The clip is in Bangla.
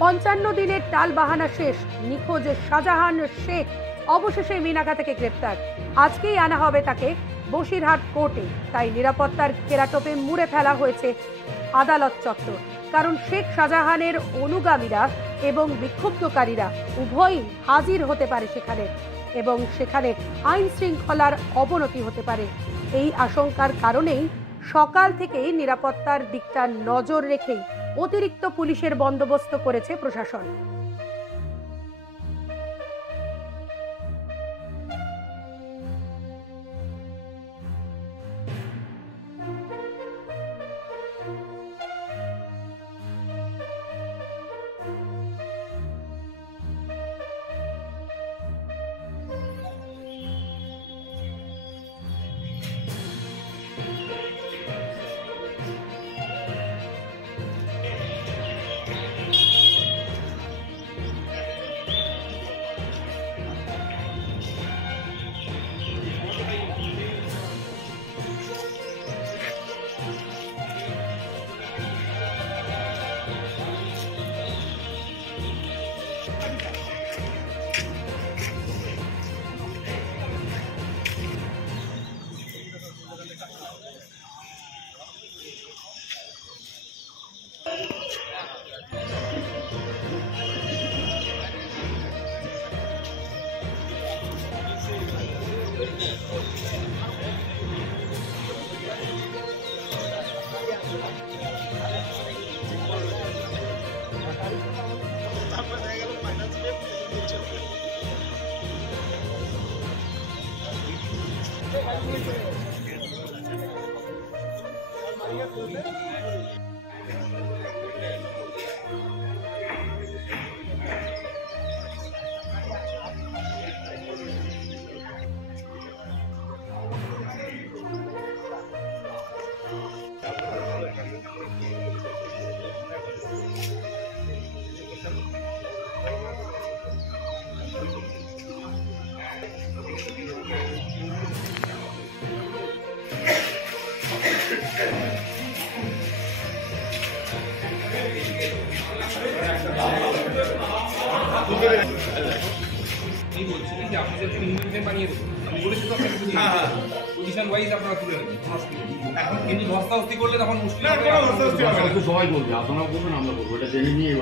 55 দিনের টাল বাহানা শেষ, নিখোঁজ শাহজাহান শেখ অবশেষে মিনাখা থেকে গ্রেপ্তার। আজকেই আনা হবে তাকে বসিরহাট কোর্টে। তাই নিরাপত্তার কেরাটোপে মুড়ে ফেলা হয়েছে আদালত চত্বর। কারণ শেখ শাহজাহানের অনুগামীরা এবং বিক্ষুব্ধকারীরা উভয়ই হাজির হতে পারে সেখানে, এবং সেখানে আইন শৃঙ্খলার অবনতি হতে পারে। এই আশঙ্কার কারণেই সকাল থেকেই নিরাপত্তার দিকটা নজর রেখেই অতিরিক্ত পুলিশের বন্দোবস্ত করেছে প্রশাসন। সবাই বলবে, আপনারা বলবেন, আমরা বলবো, এটা জেনে নিয়ে